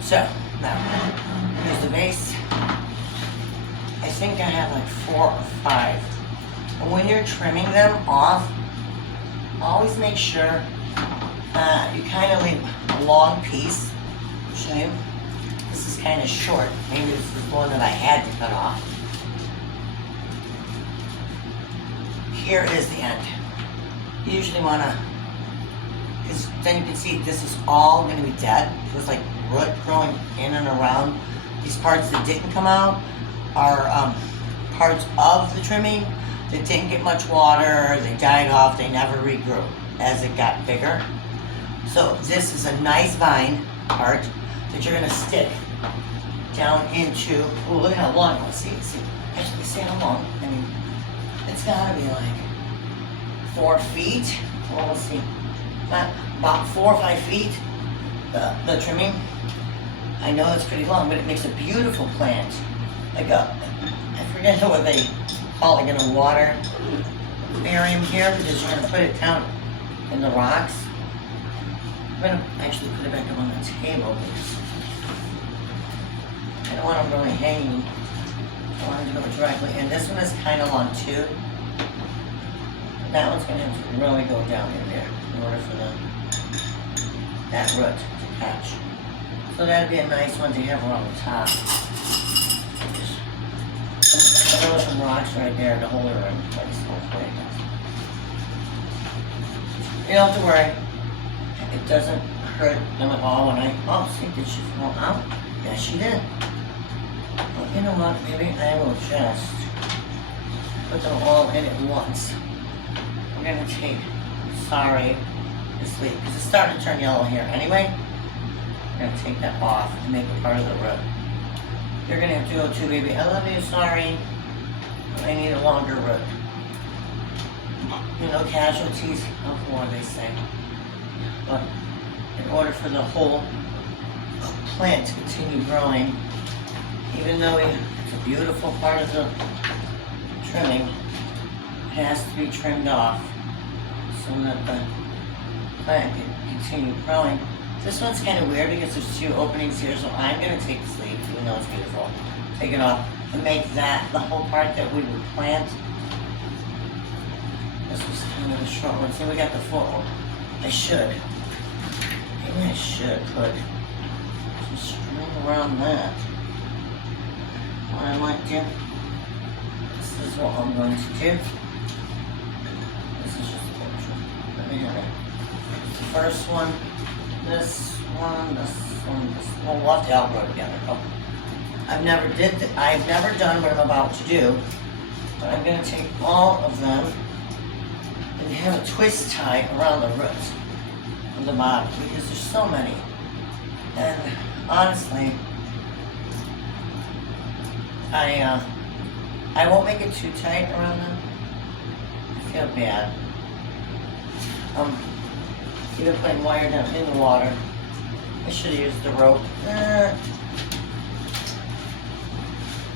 So, now, here's the vase. I think I have like 4 or 5. And when you're trimming them off, always make sure you kind of leave a long piece. I'll show you. This is kind of short. Maybe this is one that I had to cut off. Here is the end. You usually want to, because then you can see this is all going to be dead. There's like root growing in and around. These parts that didn't come out are parts of the trimming that didn't get much water, they died off, they never regrew as it got bigger. So this is a nice vine part that you're gonna stick down into, oh, look at how long it was, see, actually see how long, I mean, it's gotta be like 4 feet, well, let's see, about 4 or 5 feet, the trimming. I know it's pretty long, but it makes a beautiful plant. Like I forget what they call it, a water barium here, because you're gonna put it down in the rocks. I'm gonna actually put it back up on the table because I don't want them really hanging. I want them to go directly. And this one is kind of long too. That one's gonna have to really go down in there in order for that root to catch. So that'd be a nice one to have around the top. Just throw some rocks right there to hold her in place. Hopefully. You don't have to worry. It doesn't hurt them at all when see, did she fall out? Yeah, she did. Well, you know what, maybe I will just put them all in at once. I'm gonna take, sorry, this leaf, because it's starting to turn yellow here anyway. I'm gonna take that off and make it part of the root. You're gonna have to go too, baby. I love you, sorry. I need a longer root. You know, casualties of war, they say. But in order for the whole plant to continue growing, even though it's a beautiful part of the trimming, it has to be trimmed off so that the plant can continue growing. This one's kind of weird because there's 2 openings here, so I'm going to take the sleeve, even though it's beautiful, take it off, and make that the whole part that we would plant. This was kind of a short one. See, we got the full. Maybe I should put some string around that. What I might do, this is what I'm going to do. This is just a picture. Let me have it. The first one, this one, this one, this one. We'll have to all go together. Oh. I've never done what I'm about to do, but I'm going to take all of them and have a twist tie around the roots of the bottom because there's so many. And honestly, I won't make it too tight around them. I feel bad. Even putting wire down in the water. I should have used the rope.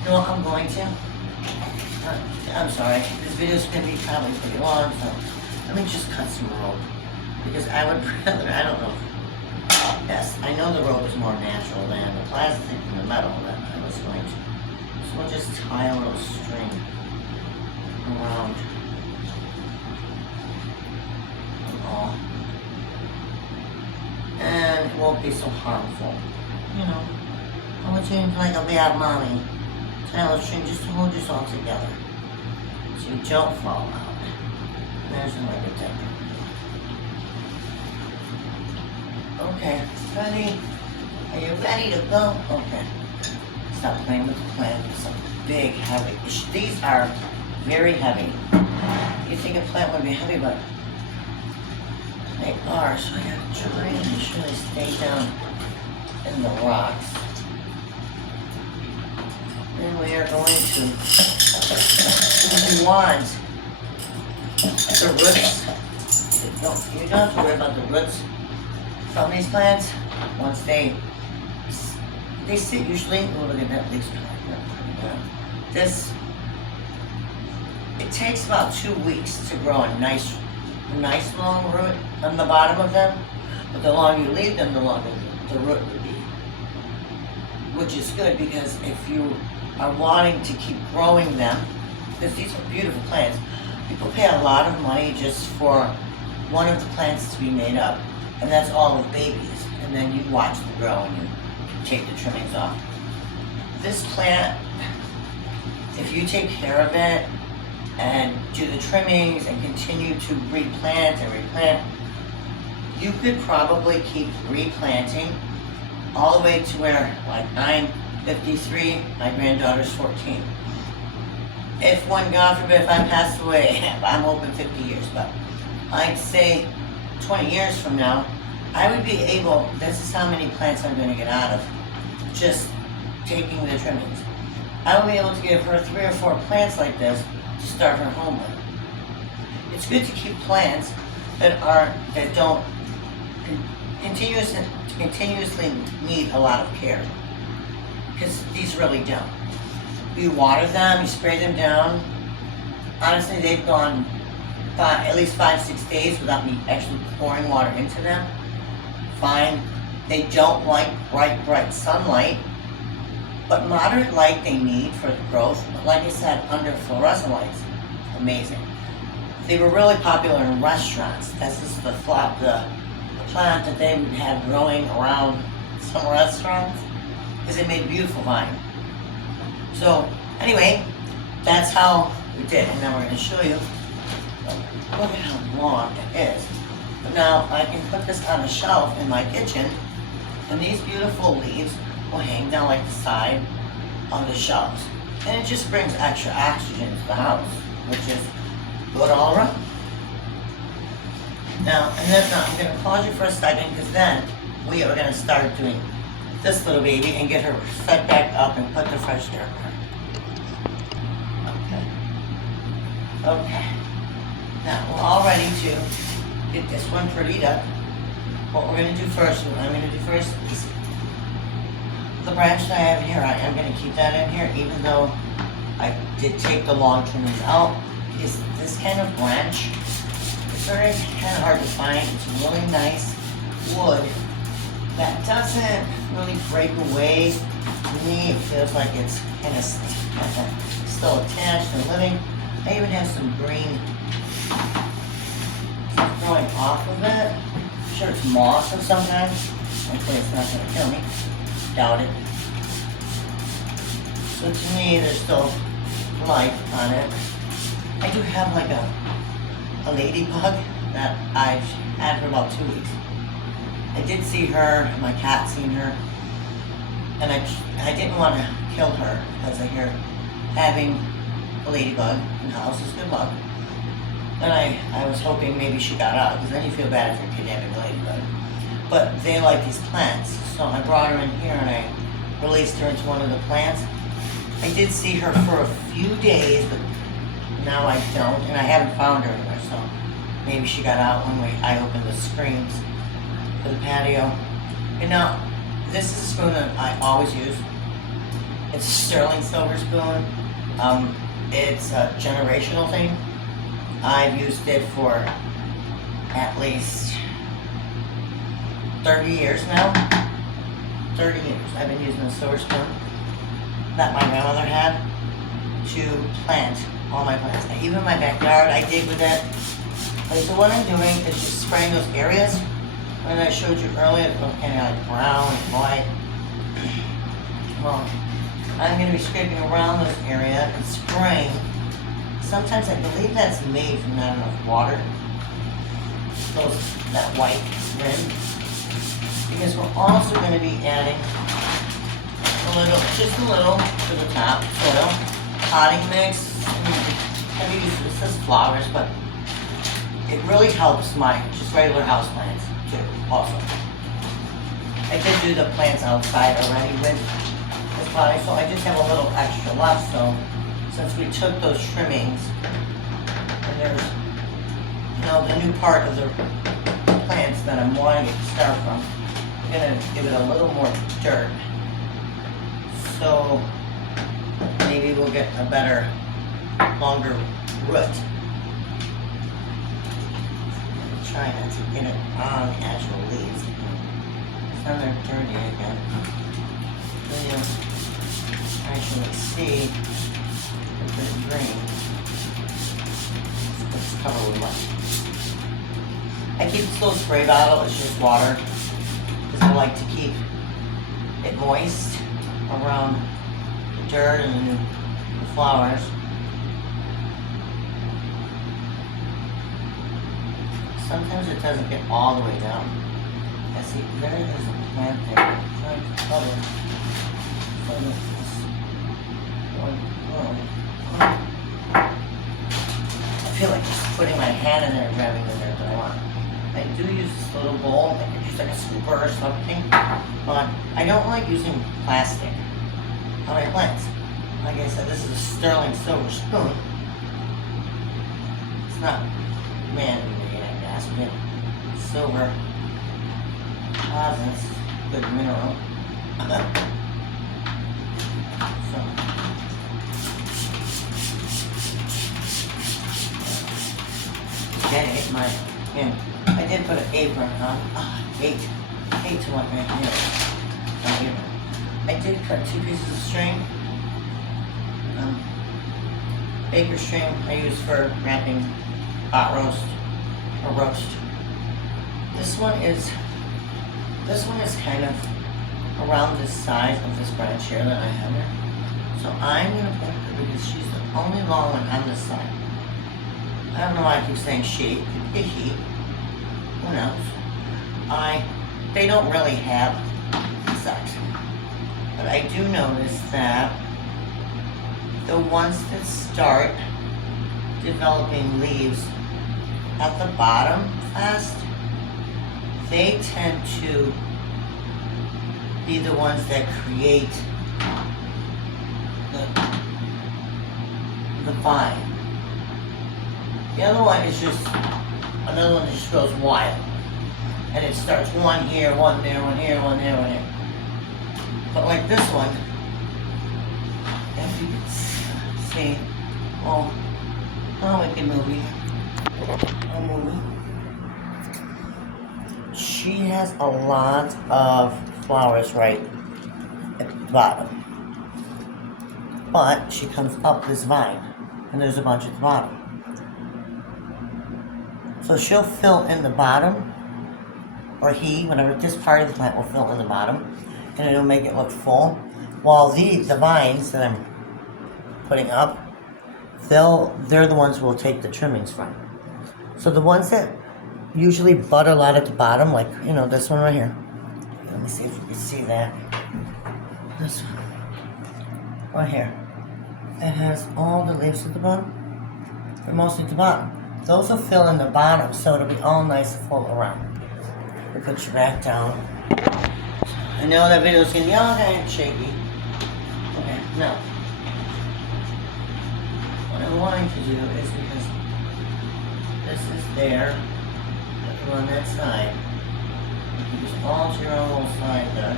You know what I'm going to? I'm sorry, this video's going to be probably pretty long, so let me just cut some rope. Because I would rather, I don't know. Yes, I know the rope is more natural than the plastic and the metal that I was going to. So we'll just tie a little string around them all. And it won't be so harmful. You know, I want you to be like a bad mommy. Tie a string just to hold yourself together. So you don't fall out. There's like a tip. Okay, ready? Are you ready to go? Okay. Stop playing with the plant. It's a big, heavy. These are very heavy. You think a plant would be heavy, but they are. So I gotta try and make sure they stay down in the rocks. Then we are going to, if you want the roots, you don't have to worry about the roots from these plants. Once they sit usually, oh look at that big plant. This, it takes about 2 weeks to grow a nice long root on the bottom of them. But the longer you leave them, the longer the root would be. which is good because if you are wanting to keep growing them, because these are beautiful plants, people pay a lot of money just for one of the plants to be made up, and that's all with babies, and then you watch them grow and you take the trimmings off. This plant, if you take care of it and do the trimmings and continue to replant and replant, you could probably keep replanting all the way to where, like, I'm 53, my granddaughter's 14. If one, God forbid, if I passed away, I'm hoping 50 years, but I'd say 20 years from now, I would be able, this is how many plants I'm going to get out of just taking the trimmings. I will be able to give her 3 or 4 plants like this to start her home with. It's good to keep plants that don't continuously need a lot of care, because these really don't. You water them, you spray them down. Honestly, they've gone at least 5-6 days without me actually pouring water into them. Fine. They don't like bright sunlight, but moderate light they need for the growth. But like I said, under fluorescent lights, amazing. They were really popular in restaurants. This is the plant that they would have growing around some restaurants, because it made a beautiful vine. So anyway, that's how we did, and now we're going to show you. Look at how long it is. But now I can put this on a shelf in my kitchen, and these beautiful leaves will hang down like the side on the shelves. And it just brings extra oxygen to the house, which is good all around. Now, I'm going to pause you for a second, because then we are going to start doing this little baby and get her set back up and put the fresh dirt on. Okay. Now, we're all ready to get this one prettied up. What we're going to do first, is the branch that I have here, I am going to keep that in here, even though I did take the long trimmings out. Is this kind of branch, it's very kind of hard to find. It's really nice wood that doesn't really break away. To me, it feels like it's kind of still attached and living. I even have some green stuff growing off of it. I'm sure it's moss of some kind. Hopefully it's not going to kill me. Doubt it. So to me, there's still life on it. I do have like a ladybug that I've had for about 2 weeks. I did see her, my cat seen her, and I didn't want to kill her, because I hear having a ladybug in the house is good luck. And I was hoping maybe she got out, because then you feel bad if you're kidnapping a ladybug. But they like these plants, so I brought her in here and I released her into one of the plants. I did see her for a few days, but now I don't, and I haven't found her anywhere, so maybe she got out when I opened the screens for the patio. And now, this is a spoon that I always use. It's a sterling silver spoon. It's a generational thing. I've used it for at least 30 years now. 30 years I've been using a silver spoon that my grandmother had to plant all my plants. Even my backyard, I dig with it. Okay, so what I'm doing is just spraying those areas. And I showed you earlier, kind of like brown and white. Well, I'm going to be scraping around this area and spraying. Sometimes I believe that's made from not enough water. That white rim. Because we're also going to be adding just a little to the top soil. Potting mix. It says flowers, but it really helps my just regular house plants too, also. I did do the plants outside already with this potting, so I just have a little extra left. So since we took those trimmings, and there's, the new part of the plants that I'm wanting to start from, I'm gonna give it a little more dirt. So maybe we'll get a better, longer root. Try not to get it on the actual leaves. Then they're dirty again. actually see if it's green. It's covered with mud. I keep this little spray bottle, it's just water, because I like to keep it moist around the dirt and the flowers. Sometimes it doesn't get all the way down. I see, there is a plant there. I'm trying to cover this one. I feel like just putting my hand in there and grabbing it there, but I want. I do use this little bowl. I could use like a scooper or something, but I don't like using plastic on my plants. Like I said, this is a sterling silver spoon. It's not man-made. Silver deposits, good mineral. So, again, it's my hand. I did put an apron on. Hate to want my hair. I did cut 2 pieces of string. Baker string I use for wrapping pot roast or roast. This one is kind of around the size of this branch here that I have here. So I'm gonna put her because she's the only long one on this side. I don't know why I keep saying she. It could be he. Who knows? They don't really have sex. But I do notice that the ones that start developing leaves at the bottom fast, they tend to be the ones that create the vine. The other one is just, another one that just goes wild. And it starts one here, one there, one here, one there, one here. But like this one, if you can see, oh, we can move it. She has a lot of flowers right at the bottom, but she comes up this vine and there's a bunch at the bottom, so she'll fill in the bottom, or whatever, this part of the plant will fill in the bottom and it'll make it look full, while the vines that I'm putting up, they're the ones who will take the trimmings from. So the ones that usually bud a lot at the bottom, like, this one right here. Let me see if you can see that. This one. Right here. It has all the leaves at the bottom. They're mostly at the bottom. Those will fill in the bottom, so it'll be all nice and full around. We'll put you back down. I know that video's getting all kind of shaky. Okay, no. What I'm wanting to do is, because this is there, on that side, you can just alter your own little side there.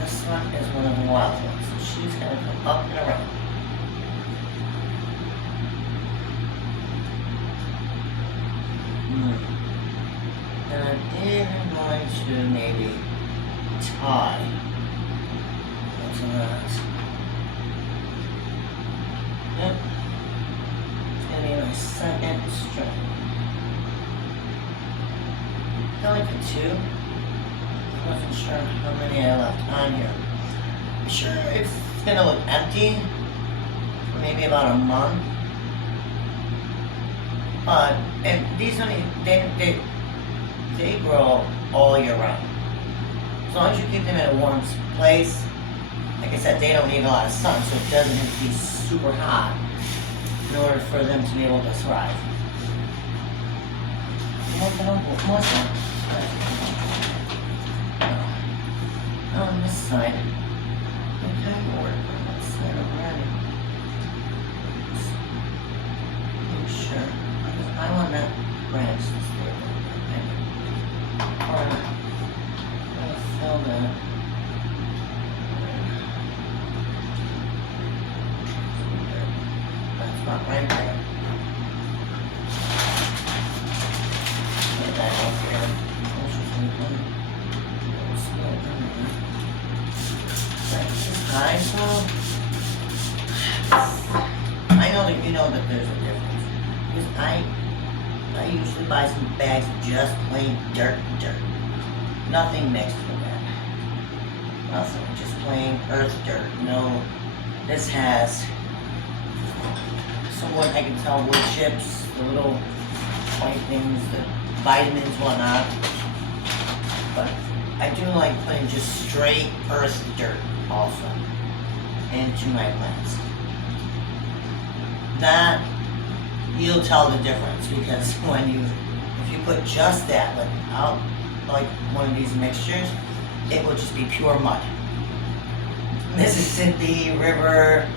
This one is one of the wild ones, so she's going to come up and around. And I'm even going to maybe tie into that. Yep. It's going to be my second string. I only put 2. I wasn't sure how many I left on here. I'm sure it's going to look empty for maybe about a month. And these only, they grow all year round. As long as you keep them in a warm place, like I said, they don't need a lot of sun, so it doesn't have to be super hot in order for them to be able to thrive. On this side, I kind of work on that side already. Make sure, because I want that branch to stay there. Or I'm gonna fill that. That's not right there. Get that up here. That times though, I know that you know that there's a difference. Because I usually buy some bags of just plain dirt. Nothing mixed with that. Nothing, just plain earth dirt. No, this has some wood, I can tell, wood chips, the little white things, the vitamins, whatnot. But I do like putting just straight earth dirt also into my plants. That, you'll tell the difference, because if you put just that without like one of these mixtures, it will just be pure mud. Mississippi River,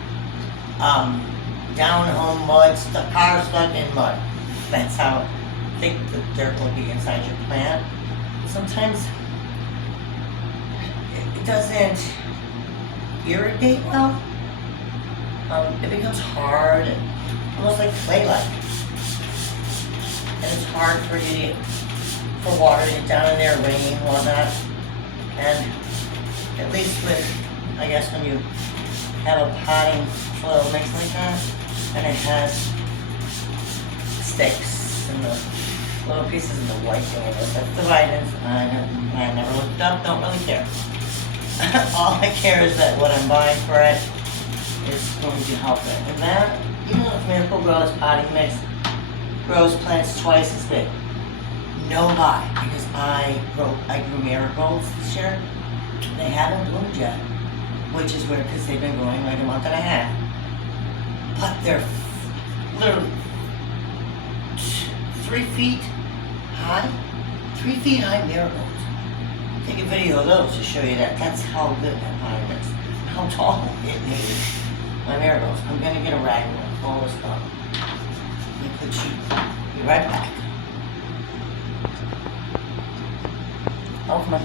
down home mud, car stuck in mud. That's how thick the dirt will be inside your plant. Sometimes it doesn't irrigate well. It becomes hard and almost like clay-like. And it's hard for water to get down in there, rain, whatnot. And at least I guess when you have a potting soil mix like that, and it has sticks and the little pieces of the white thing, that's the vitamins. I never looked it up, don't really care. All I care is that what I'm buying for it is going to help it. And that, even though Miracle-Gro's potting mix grows plants twice as big. No lie, because I grew marigolds this year. They haven't bloomed yet, which is weird because they've been growing like a month and a half. But they're literally 3 feet high. 3 feet high marigolds. Take a video of those to show you that. That's how good that potting mix. How tall it made my marigolds. I'm gonna get a rag and pull this up. Let me put you. Be right back. Oh, come on.